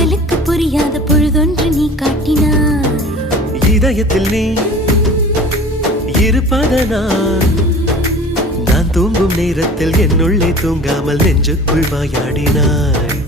பகலுக்கு புரியாத பொழுதொன்று நீ காட்டினாய். இதயத்தில் நீ இருப்பதனால் நான் தூங்கும் நேரத்தில் என்னுள்ளே தூங்காமல் நெஞ்சுக்குள் வாயாடினாய்.